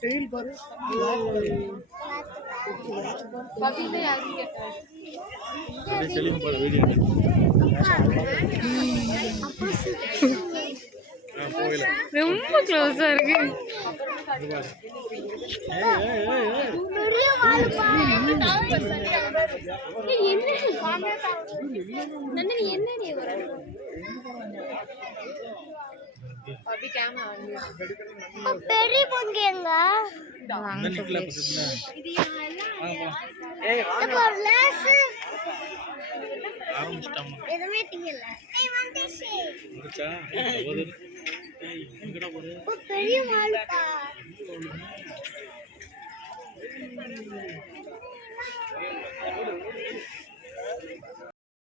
Tail பாரு. பபில யாரும் கேட்டா செலிம் பாரு வீடியோ. போயில ரொம்ப க்ளோஸா இருக்கு. நந்தினி என்னடி ஒரு அபி கேமரா வந்து பெரிய பொங்கங்க அந்த நிக்கல பக்கத்துல. ஆரம்பிச்சிட்டாமா. எதுமே டிங்கல. ஏய் வந்துச்சு. வந்துச்சா? ஒரு எங்கடா போற? பெரிய வால்பா.